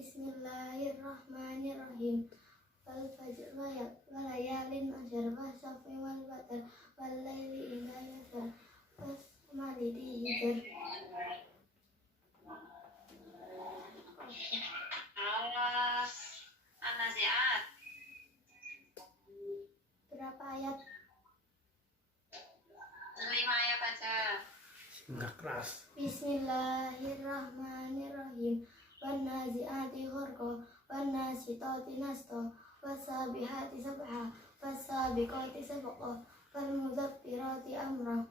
Bismillahirrahmanirrahim. Wal fajr wa layalin ashar wa syafi wal batar wal laili idza yasar wasmalidi hijr. Terus An-Nazi'at Berapa ayat? 5 ayat aja. Enggak keras. Bismillahirrahmanirrahim. Wan nazi'ati gharqa wan nasitati nasta wasabihati sabha wasabiqati sabqa wal mudabbirati amra.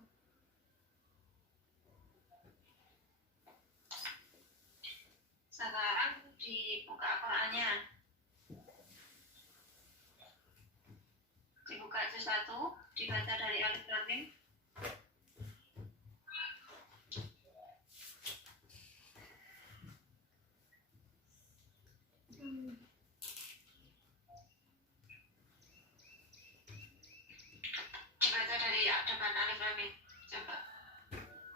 Sekarang dibuka Qurannya. Dibuka juz 1, dibaca dari Alif Lam Mim. Dibaca dari depan Alif Lam Mim. Coba.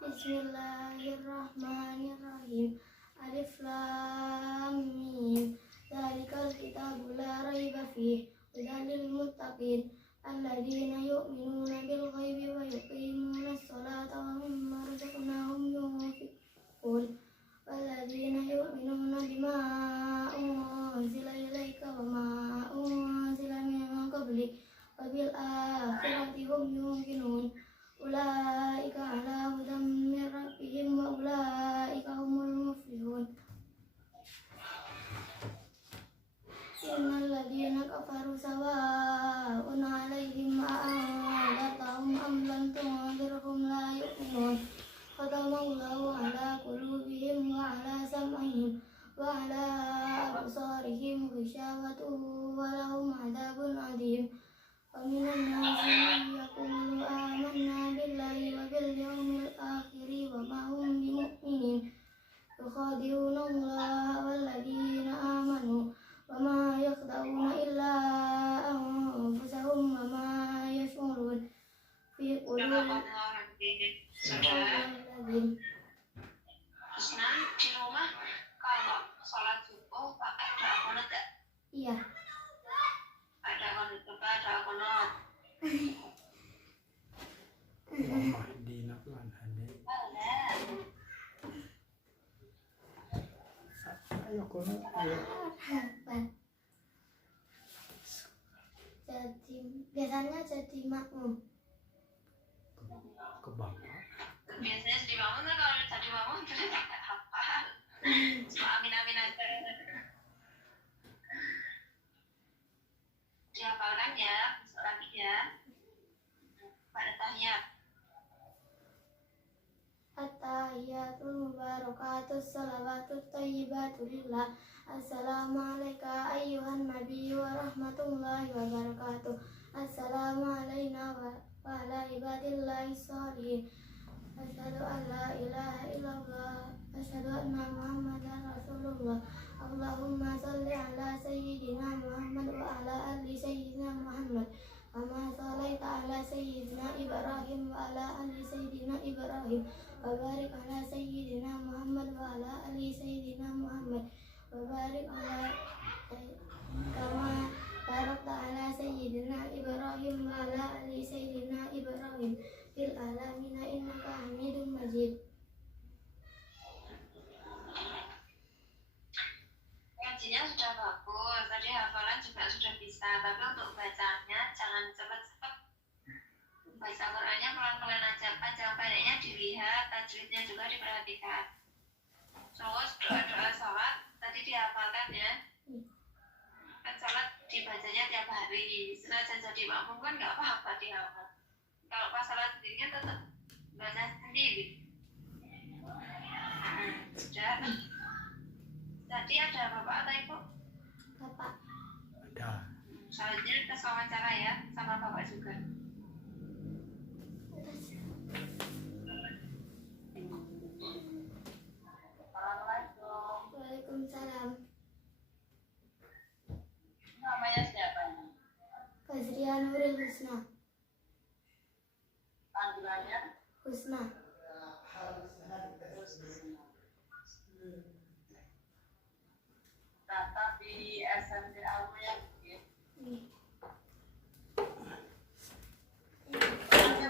Bismillahirrahmanirrahim. Alif lam mim. Dzalikal kitabu la raiba fihi hudan lil muttaqin alladzina yu'minuna bil ghaibi wa yuqimunas salata wa mimma razaqnahum yunfiqun walladzina yu'minuna bima unzila ilaika wa ma unzila min qablik wa bil akhirati hum yuqinun. Ulaika ala hudan min rabbihim wa ulaika humul muflihun. Innal ladzina kafaru sawa'un 'alaihim a'anzartahum am lam tunzirhum la yu'minun. Khatamallahu 'ala qulubihim wa 'ala sam'ihim wa 'ala absarihim ghishawatun wa lahum 'adzabun 'adzim. ومن الناس من يقول آمنا بالله وباليوم الآخر وما هم بمؤمنين يخادعون الله والذين آمنوا وما يخدعون إلا أنفسهم وما يشعرون في قلوبهم Husna, di rumah kalau sholat subuh pakai doa qunut gak? Iya. Ada qunut, coba doa qunut. Allahumma hdina fi man hadait. Ayo kono ayo. Jadi biasanya jadi makmum. Ke bapak. Biasanya jadi makmum kan, kalau jadi makmum terus tidak hafal. Cuma amin-amin aja. Dihafalkan ya, besok lagi ya. Pada tahiyat. At-tahiyatul mubarakatus salawatut thayyibatu lillah. Assalamu alayka ayyuhan nabiy wa rahmatullahi wa barakatuh. Assalamu alayna wa ala ibadillahi sholihin. Asyhadu an la ilaha illallah. Asyhadu anna muhammadan rasulullah. Allahumma salli ala sayyidina Muhammad wa ala ali sayyidina Muhammad. Kama shalaita ala sayyidina Ibrahim wa ala ali sayyidina Ibrahim. Wa barik ala sayyidina Muhammad wa ala ali sayyidina Muhammad. Wa barik ala kama barakta ala sayyidina Ibrahim wa ala ali sayyidina Ibrahim fil alamin innaka Hamidum Majid. Ngajinya sudah bagus, tadi hafalan juga sudah bisa, tapi untuk bacanya jangan cepat-cepat. Baca Qurannya pelan-pelan aja, panjang-panjangnya dilihat, tajwidnya juga diperhatikan. Terus doa-doa sholat tadi dihafalkan ya. Kan sholat dibacanya tiap hari, senajan jadi makmum kan nggak apa-apa dihafal. Kalau pas sholat sendiri kan tetap baca sendiri. Sudah. Tadi ada bapak atau ibu? Bapak. Ada. Selanjutnya kita wawancara ya sama bapak juga. Assalamualaikum. Waalaikumsalam. Namanya siapa? Fazria Nuril Husna. Panggilannya? Husna. data di SMP Almaya gitu.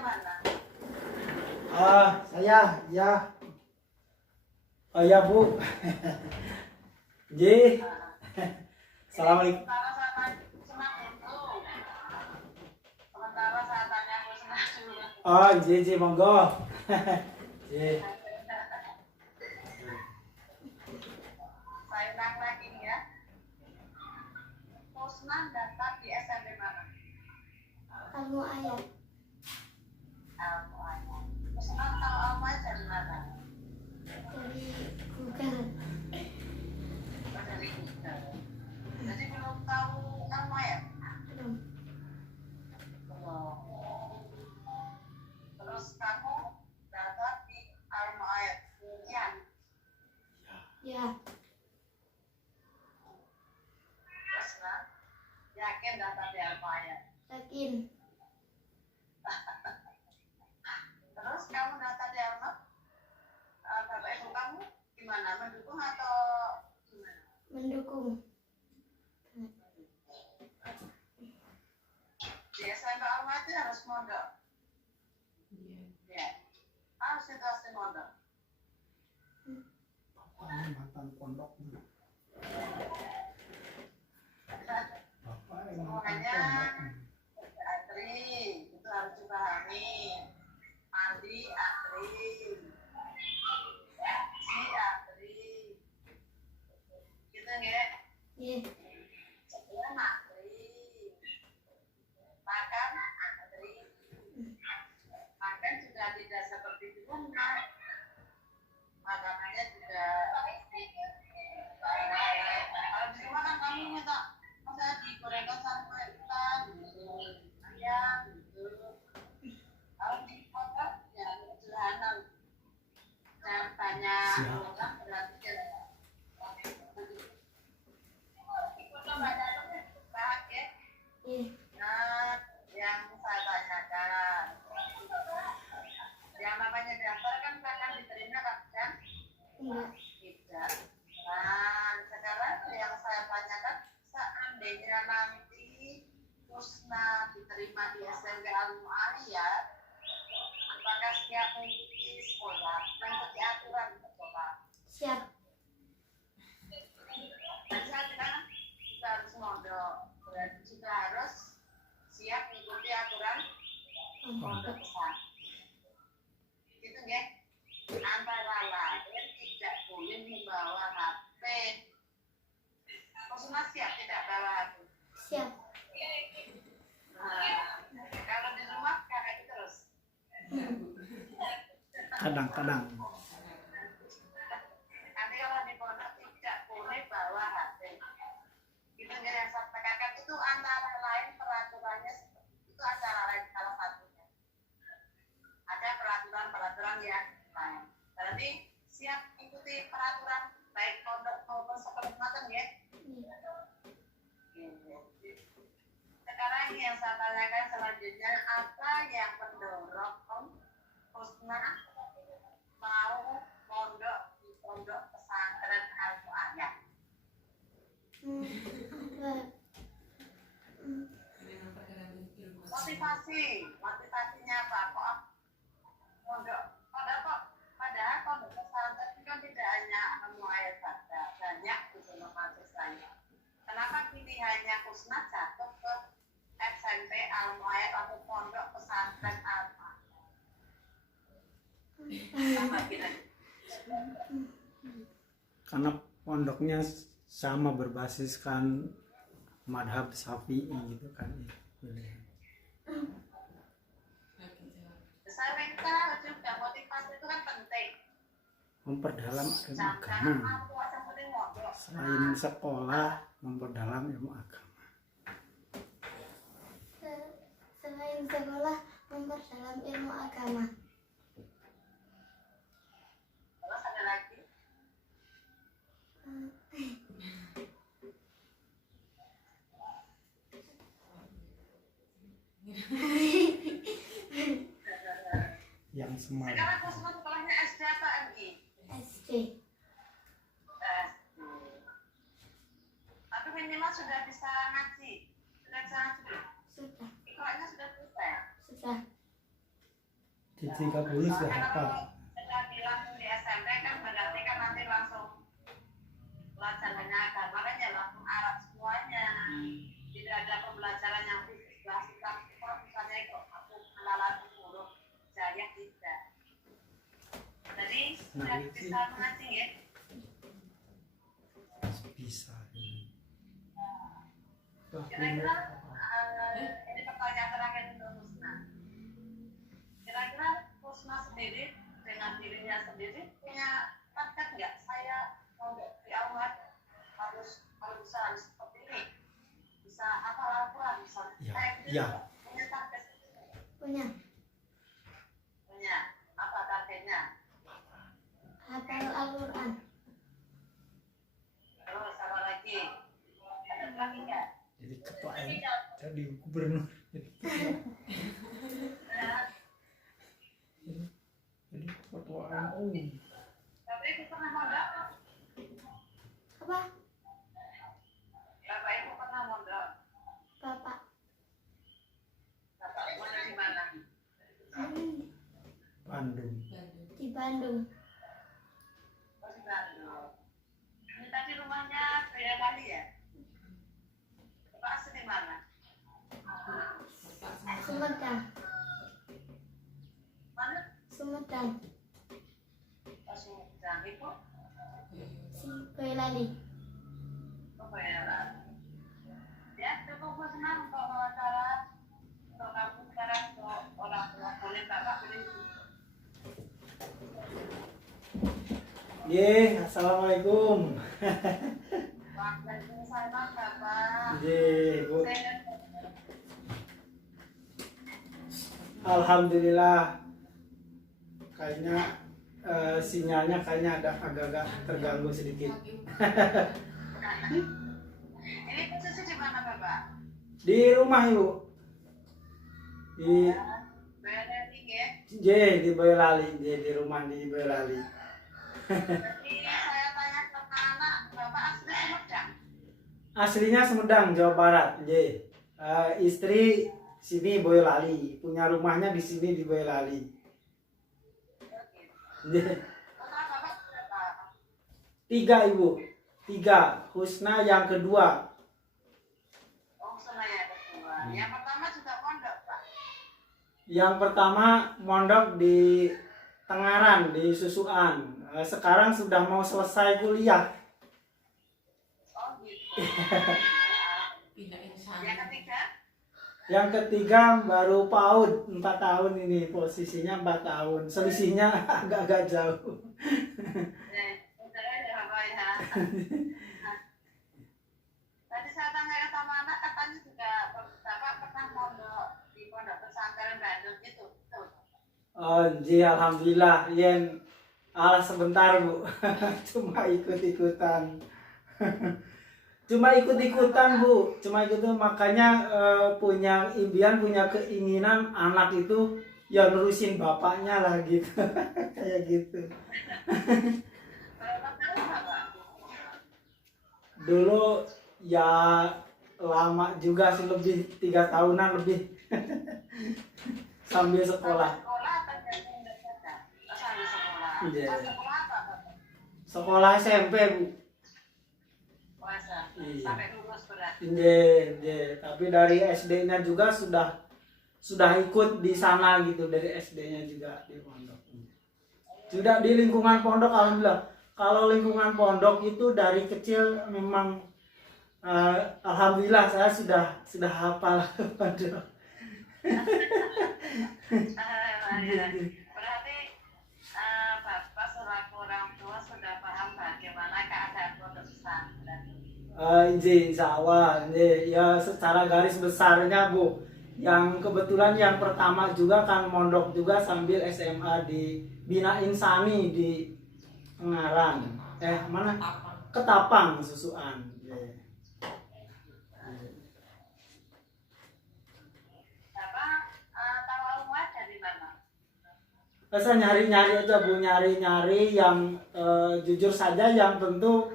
Mana? Saya ya. Oh ya Bu. Ji. Assalamualaikum. Sementara saya tanya Bu Senang dulu. Oh, Ji monggo. Ji. Saya ulang lagi nih ya. Musnah data di SMP mana? Al-Mu'ayyad. Al-Mu'ayyad. Musnah tahu Al-Mu'ayyad dari mana? Dari Google. Dari Google. Jadi belum tahu Al-Mu'ayyad? Belum. Belum. Terus kamu data di Al-Mu'ayyad. Kemudian Ya. terus nah, yakin data di Al-Mu'ayyad. Yakin. Terus kamu data di Al-Mu'ayyad? Bapak ibu kamu gimana? Mendukung atau gimana? Mendukung. Di SMP Al-Mu'ayyad itu harus mondok. Iya. Harus itu harus mondok. Bapak mantan pondok. Bapak mantan Semuanya pondok. antri itu harus dipahami. Mandi antri, si antri, gitu nggak? Iya. Sebulan antri, makan antri, makan juga tidak seperti di rumah, makanannya juga. Kalau di rumah kan kamu minta masa digorengkan sama ikan, ayam, gitu. Kalau di kota ya sederhana, jangan banyak orang berarti ya. Paham ya? Iya. Nah, yang saya tanyakan, yang namanya daftar kan akan diterima kan? Enggak. Tidak. Nah, sekarang yang saya tanyakan, seandainya nanti Musnah diterima di SMP Al-Mu'ayyad, apakah siap mengikuti sekolah, mengikuti aturan sekolah? Siap. Dan saya bilang juga harus mondok, berarti juga harus siap mengikuti aturan pondok pesantren. Gitu ya. Antara lain tidak boleh membawa HP. Maksudnya siap tidak bawa HP. Siap. Nah, kalau di rumah kayak gitu terus. Kadang-kadang. Nanti kalau di pondok tidak boleh bawa HP. Itu yang saya tekankan itu antara lain peraturannya itu antara lain salah satunya. Ada peraturan-peraturan yang lain. Berarti siap ikuti peraturan baik pondok maupun sekolah ya. Sekarang yang saya tanyakan selanjutnya, apa yang mendorong Husna mau mondok di pondok pesantren Al-Mu'ayyad? Motivasinya apa? Kok mondok? Padahal pondok pesantren kan tidak hanya Al-Mu'ayyad saja, banyak gitu mahasiswanya. Kenapa pilihannya Husna jatuh ke SMP Al-Mu'ayyad atau pondok pesantren Al-Mu'ayyad? Karena pondoknya sama berbasiskan madhab Syafi'i gitu kan. Saya minta juga motivasi itu kan penting. Memperdalam ilmu Jangan agama. aku asal penting mondok. Selain sekolah, memperdalam ilmu agama. Selain sekolah, memperdalam ilmu agama. Terus ada lagi? Yang semangat. Sekarang Husna sekolahnya SD atau MI? SD. minimal sudah bisa ngaji. Sudah bisa ngaji belum? Sudah. Iqra'nya sudah selesai. Sudah. Di 30 sudah Soalnya hafal. kalau sudah bilang di SMP kan berarti kan nanti langsung pelajarannya agama kan ya langsung Arab semuanya. Tidak ada pembelajaran yang khusus bahasa Arab. Misalnya itu aku kenalan huruf jaya tidak. Jadi sudah bisa mengaji ya. Bisa. Kira-kira ini pertanyaan terakhir untuk Husna. Kira-kira Husna sendiri dengan dirinya sendiri punya target nggak? Saya mau di awal harus seperti ini, bisa apa Al-Quran misalnya. Ya, Saya gitu ya. punya target. Punya. Punya apa targetnya? Hafal Al-Quran. Terus apa lagi? Ada lagi nggak? Jadi ketua jadi gubernur. Jadi ketua NU. Tapi itu pernah mondok? Apa? Bapak Ibu pernah mondok? Bapak. Bapak mondok di mana? Bandung. Di Bandung. Oh, di Bandung. Ini tadi rumahnya Boyolali ya? Bapak asli di mana? Sumedang. Mana? Sumedang. Oh, Sumedang. Ibu? Si Boyolali. Oh, Boyolali. Ya, cukup senang untuk wawancara untuk kamu sekarang untuk orang tua boleh Bapak boleh Ibu. Ye, assalamualaikum. Waalaikumsalam Bapak. Ye, Bu. Saya Alhamdulillah. Kayaknya sinyalnya kayaknya agak-agak terganggu sedikit. ini posisi di mana Bapak? Di rumah Ibu. Di Boyolali ya. di Boyolali, di rumah di Boyolali. Jadi saya tanya ke anak Bapak asli Sumedang. Aslinya Sumedang, Jawa Barat. Istri sini Boyolali, punya rumahnya di sini di Boyolali. Putra Bapak berapa? 3 Ibu, 3. Husna yang kedua. Oh, saya kedua. Yang pertama juga pondok Pak. Yang pertama mondok di Tengaran, di Susuan. Sekarang sudah mau selesai kuliah. Oh gitu. Yang ketiga? Yang ketiga baru PAUD 4 tahun ini, posisinya 4 tahun. Selisihnya agak-agak jauh. Saudara ya apa ya? Tadi saya tanya sama anak katanya juga Bapak pernah mondok di pondok pesantren Bandung gitu. Betul. Oh, alhamdulillah. Yen sebentar Bu. Cuma ikut-ikutan. Cuma ikut-ikutan Bu, makanya punya impian, punya keinginan anak itu yang nerusin bapaknya lah gitu. Kayak gitu. Berapa tahun Bapak? Dulu ya lama juga sih, lebih 3 tahunan lebih. Sambil sekolah. Sekolah atau jadi saja? Sambil sekolah. Iya. Sekolah apa Bapak? Sekolah SMP Bu. Puasa. Iya. Sampai lulus berarti. Iya. Tapi dari SD-nya juga sudah ikut di sana gitu, dari SD-nya juga di pondok. Sudah di lingkungan pondok, alhamdulillah. Kalau lingkungan pondok itu dari kecil memang alhamdulillah saya sudah hafal pondok. Berarti Bapak selaku orang tua sudah paham bagaimana keadaan pondok pesantren. Insya Allah, ya secara garis besarnya Bu. Yang kebetulan yang pertama juga kan mondok juga sambil SMA di Bina Insani di Tengaran. Mana? Ketapang Susuan. Bapak tahu Al-Mu'ad dari mana? Saya nyari-nyari aja Bu, nyari-nyari yang jujur saja yang tentu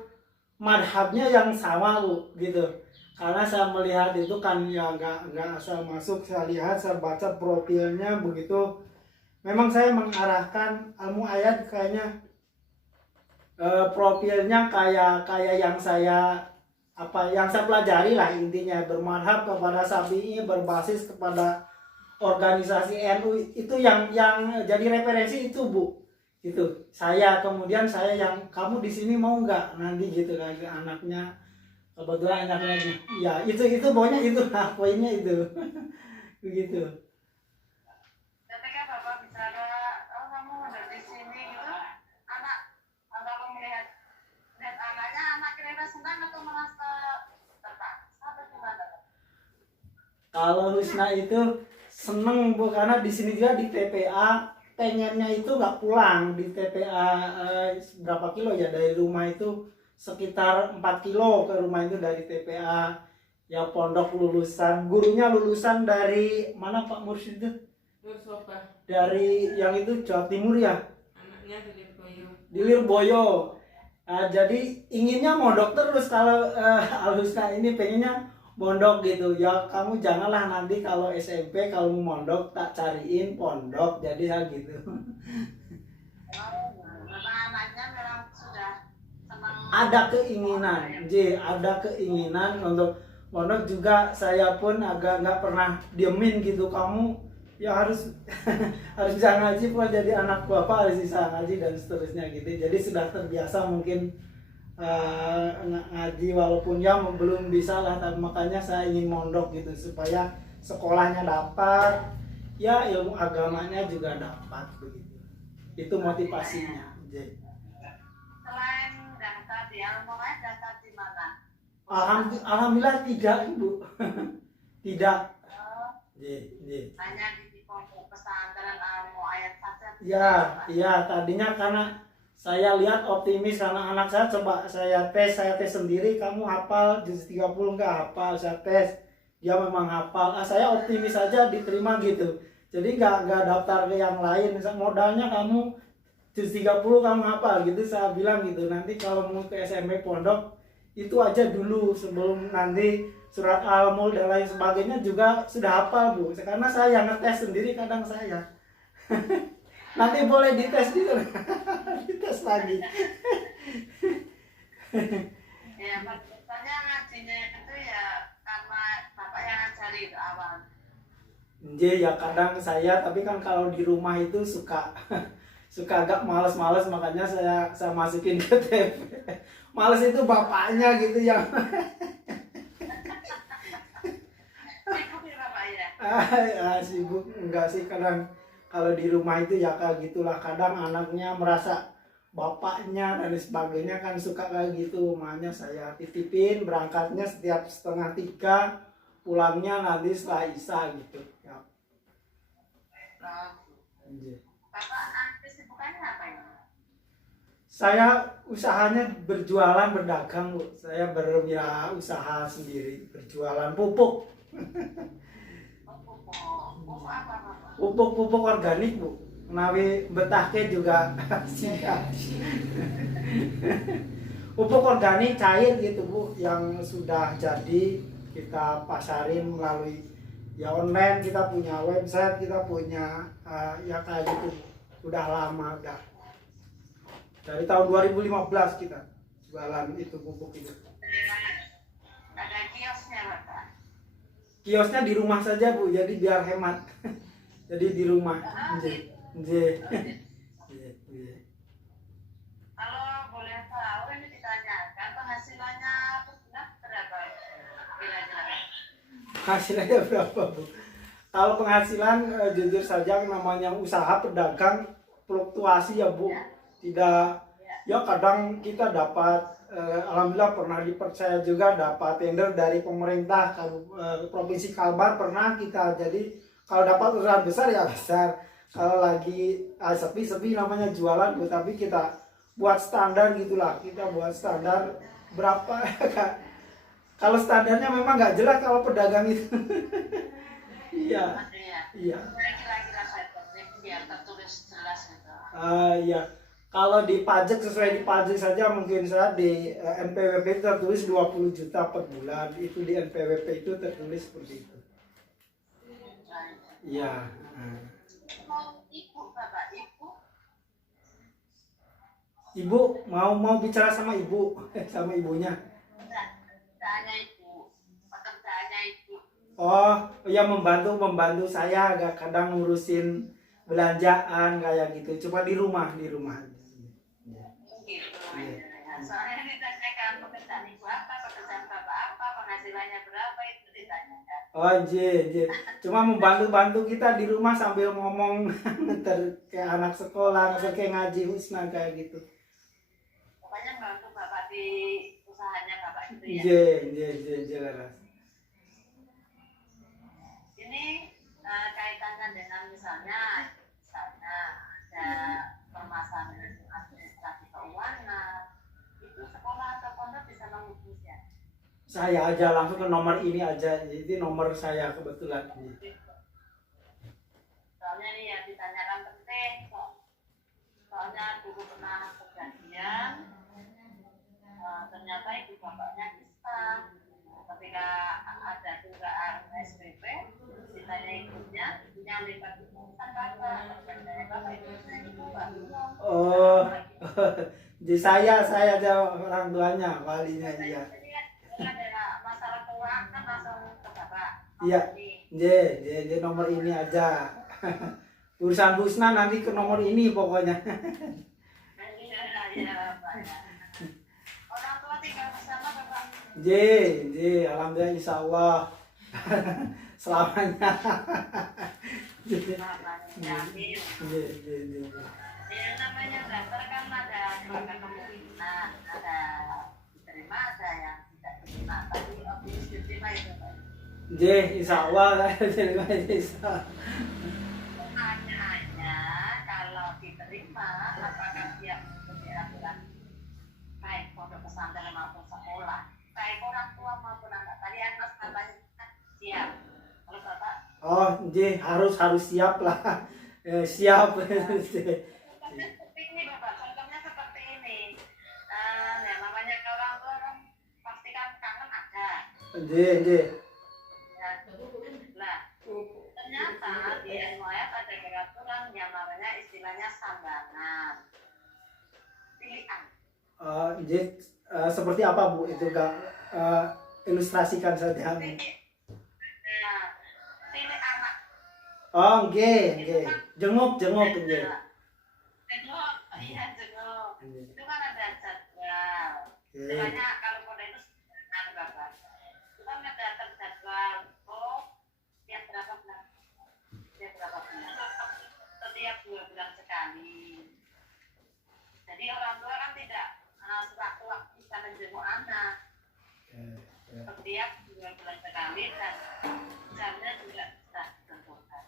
madhabnya yang sama Bu gitu. Karena saya melihat itu kan ya nggak asal masuk, saya lihat, saya baca profilnya begitu. Memang saya mengarahkan ilmu ayat kayaknya profilnya kayak yang saya pelajari lah, intinya bermadhab kepada Syafi'i, berbasis kepada organisasi NU, itu yang jadi referensi itu Bu gitu. Kemudian saya yang kamu di sini mau nggak nanti gitu kan, anaknya kebetulan anaknya ya itu pokoknya itu nah, poinnya itu begitu. Ketika Bapak bicara, oh kamu ada di sini gitu, kalau melihat anaknya, anak kira-kira senang atau merasa terpaksa atau gimana? Kalau Husna itu seneng Bu, karena di sini juga di TPA pengennya itu nggak pulang. Di TPA berapa kilo ya dari rumah itu, sekitar 4 kilo ke rumah itu dari TPA. Ya pondok lulusan, gurunya lulusan dari mana Pak Mursyid itu? Dari yang itu Jawa Timur ya? Anaknya di Lirboyo. Di Lirboyo. Jadi inginnya mondok terus. Kalau Al Husna ini pengennya mondok gitu. Ya kamu janganlah nanti kalau SMP kalau mau mondok tak cariin pondok, jadi hal gitu. Karena anaknya memang sudah senang. Ada keinginan untuk mondok juga. Saya pun agak nggak pernah diemin gitu, kamu ya harus harus bisa ngaji pun, jadi anak bapak harus bisa ngaji dan seterusnya gitu. Jadi sudah terbiasa mungkin ngaji walaupun ya belum bisa lah, tapi makanya saya ingin mondok gitu supaya sekolahnya dapat, ya ilmu agamanya juga dapat begitu. Itu motivasinya. Selain daftar di Al-Mulai, daftar di mana? Alhamdulillah tidak Ibu. Tidak. Hanya di pondok pesantren Al-Mu'ayyad saja. Ya, tadinya karena saya lihat optimis, karena anak saya coba saya tes sendiri, kamu hafal juz 30 enggak hafal, saya tes dia memang hafal. Saya optimis saja diterima gitu. Jadi enggak daftar ke yang lain. Modalnya kamu juz 30 kamu hafal gitu, saya bilang gitu. Nanti kalau mau ke SMP pondok itu aja dulu sebelum nanti surat Al-Mulk dan lain sebagainya juga sudah hafal Bu. Karena saya ngetes sendiri kadang saya. Nanti boleh dites gitu. Dites lagi. Ya, biasanya ngajinya itu ya karena Bapak yang ngajari itu awal. Ya kadang saya, tapi kan kalau di rumah itu suka agak males, makanya saya masukin ke TV. Males itu bapaknya gitu yang Sibuk ya Bapak ya? sibuk enggak sih, kadang kalau di rumah itu ya kayak gitulah, kadang anaknya merasa bapaknya dan sebagainya kan suka kayak gitu. Makanya saya titipin, berangkatnya setiap 2:30, pulangnya nanti setelah Isya gitu ya. Bapak kesibukannya apa ya? Saya usahanya berjualan, berdagang Bu. Saya usaha sendiri, berjualan pupuk. Pupuk apa Bapak? Pupuk organik Bu, menawi betahke juga siap. Pupuk organik cair gitu Bu, yang sudah jadi kita pasarin melalui ya online. Kita punya website, kita punya ya kayak gitu. Udah lama, udah dari tahun 2015 kita jualan itu pupuk itu. Ada kiosnya Bapak? Kiosnya di rumah saja Bu, jadi biar hemat. Jadi di rumah. Kalau boleh tahu ini ditanyakan penghasilannya per bulan berapa kira-kira? Hasilnya berapa Bu? Kalau penghasilan jujur saja namanya usaha pedagang fluktuasi ya Bu. Tidak ya, kadang kita dapat alhamdulillah pernah dipercaya juga dapat tender dari pemerintah Provinsi Kalbar pernah kita. Jadi kalau dapat usaha besar ya besar, kalau lagi sepi namanya jualan Bu, tapi kita buat standar gitulah, kita buat standar berapa. Kalau standarnya memang nggak jelas kalau pedagang itu. Iya. Kira-kira saya biar tertulis jelas gitu. Iya. Kalau di pajak, sesuai di pajak saja mungkin saya di NPWP tertulis 20 juta per bulan. Itu di NPWP itu tertulis seperti itu. Iya. Mau ibu, bapak ibu, Ibu mau bicara sama ibu, sama ibunya. pekerjaannya ibu, pekerjaannya ibu. Oh, ya membantu saya agak kadang ngurusin belanjaan kayak gitu. Coba di rumah. Gitu. Iya. Soalnya ditanyakan pekerjaan ibu apa, pekerjaan bapak apa, penghasilannya berapa, itu ditanyakan. Oh, je. Cuma membantu kita di rumah sambil ngomong kayak anak sekolah, kayak ngaji husna kayak gitu. Pokoknya bantu bapak di usahanya bapak itu ya. Je, Laras. Ini kaitannya dengan misalnya ada permasalahan administrasi keuangan, itu sekolah atau pondok bisa menghubungi ya. Saya aja langsung ke nomor ini aja. Jadi nomor saya kebetulan. Soalnya ini ya ditanyakan penting kok. Soalnya dulu pernah kejadian, ternyata ibu bapaknya bisa. Ketika ada dugaan SPP, ditanya ibunya lipat urusan bapak, ditanya bapak ibu bapak. Oh, di saya aja orang tuanya, walinya iya. Ada masalah keuangan langsung ke bapak. Iya. Je nomor ini aja. Urusan Husna nanti ke nomor ini pokoknya. Orang tua tinggal bersama bapak. Je, alhamdulillah insya Allah selamanya. Amin. Je. Yang namanya daftar kan ada kemungkinan, ada diterima, ada yang tidak diterima. Tapi optimis diterima itu Pak. Je, insya Allah. Insya Allah. Pertanyaannya, kalau diterima, apakah siap mengikuti aturan baik pondok pesantren maupun sekolah, baik orang tua maupun anak? Tadi Anas katanya siap. Kalau bapak Oh, je harus siap lah. Siap. contohnya seperti ini bapak, contohnya seperti ini. Yang namanya orang tua kan pasti kan kangen ada. Je. Ya, nah, ternyata di NYF ada peraturan yang namanya istilahnya sambangan pilihan. Je, seperti apa Bu? Itu gak ilustrasikan saja. Nah, pilih anak. Oh, nggih. Jenguk je. Jenguk, iya jenguk. Itu kan ada jadwal. Istilahnya kalau kode itu sebenarnya bapak. Itu kan ada terjadwal. Oh, setiap berapa bulan? Setiap 2 bulan sekali. Jadi orang tua kan tidak sewaktu-waktu bisa menjenguk anak. Setiap 2 bulan sekali dan jamnya juga bisa ditentukan.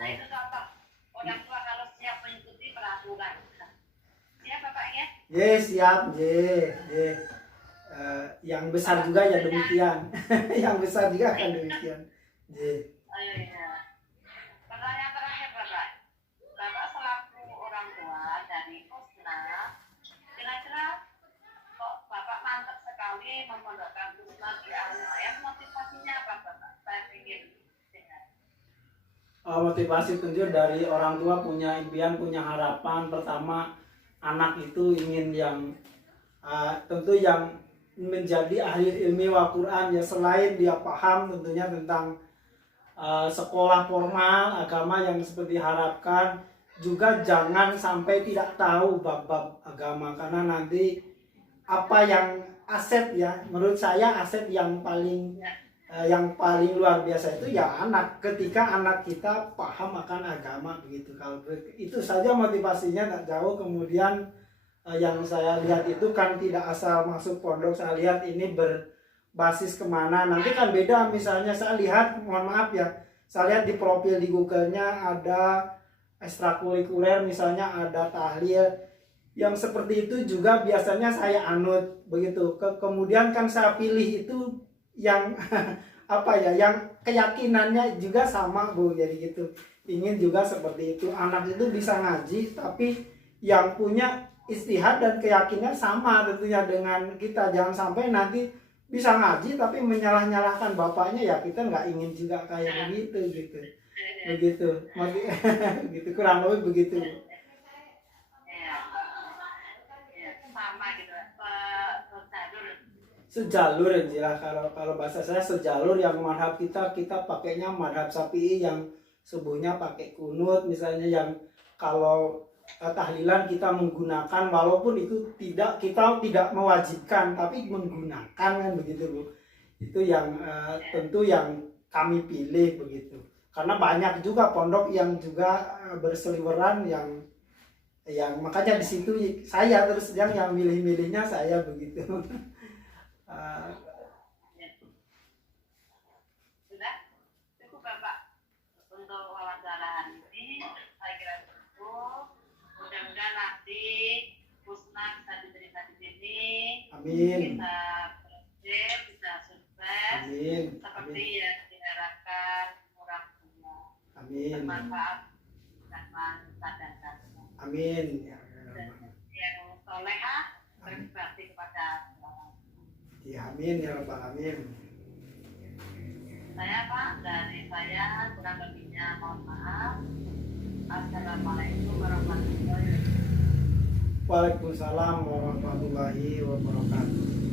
Nah itu contoh orang tua kalau siap mengikuti peraturan. Siap bapak ya? Je, siap, je. Yang besar juga ya demikian. Yang besar juga kan demikian. Je. Ayo ya. Pertanyaan terakhir bapak. Bapak selaku orang tua dari Husna, kira-kira kok bapak mantap sekali memondokkan Husna di Al-Mayat, motivasinya apa bapak? Saya ingin dengar. Motivasi tentu dari orang tua punya impian, punya harapan. Pertama, anak itu ingin yang tentu yang menjadi ahli ilmi wa Quran ya, selain dia paham tentunya tentang sekolah formal agama yang seperti harapkan, juga jangan sampai tidak tahu bab-bab agama, karena nanti apa yang aset ya, menurut saya aset yang paling luar biasa itu ya anak. Ketika anak kita paham akan agama begitu, kalau itu saja motivasinya tak jauh. Kemudian yang saya lihat itu kan tidak asal masuk pondok, saya lihat ini berbasis kemana. Nanti kan beda, misalnya saya lihat, mohon maaf ya, saya lihat di profil di Google-nya ada ekstrakurikuler, misalnya ada tahlil, yang seperti itu juga biasanya saya anut begitu. Kemudian kan saya pilih itu yang apa ya, yang keyakinannya juga sama Bu, jadi gitu. Ingin juga seperti itu, anak itu bisa ngaji tapi yang punya istihad dan keyakinan sama tentunya dengan kita. Jangan sampai nanti bisa ngaji tapi menyalah-nyalahkan bapaknya, ya kita nggak ingin juga kayak begitu gitu. Begitu. Gitu kurang lebih begitu. Iya. Iya, sama gitu. Sejalur ya, kalau bahasa saya sejalur. Yang madhab kita pakainya madhab Syafi'i yang subuhnya pakai kunut misalnya, yang kalau tahlilan kita menggunakan, walaupun itu kita tidak mewajibkan tapi menggunakan kan begitu Bu. Itu yang tentu yang kami pilih begitu, karena banyak juga pondok yang juga berseliweran yang makanya di situ saya terus yang milih-milihnya saya begitu. Sudah cukup Bapak untuk wawancara hari ini. Saya kira cukup. Mudah-mudahan nanti Pusna bisa diterima di sini. Amin. Bisa berhasil, bisa sukses. Amin. Seperti yang diharapkan orang tua. Amin. Bermanfaat dan manfaat. Amin. Yang solehah berbakti kepada orang. Ya, amin ya rabbal alamin. Saya Pak, dari saya kurang lebihnya mohon maaf. Assalamualaikum warahmatullahi wabarakatuh. Waalaikumsalam warahmatullahi wabarakatuh.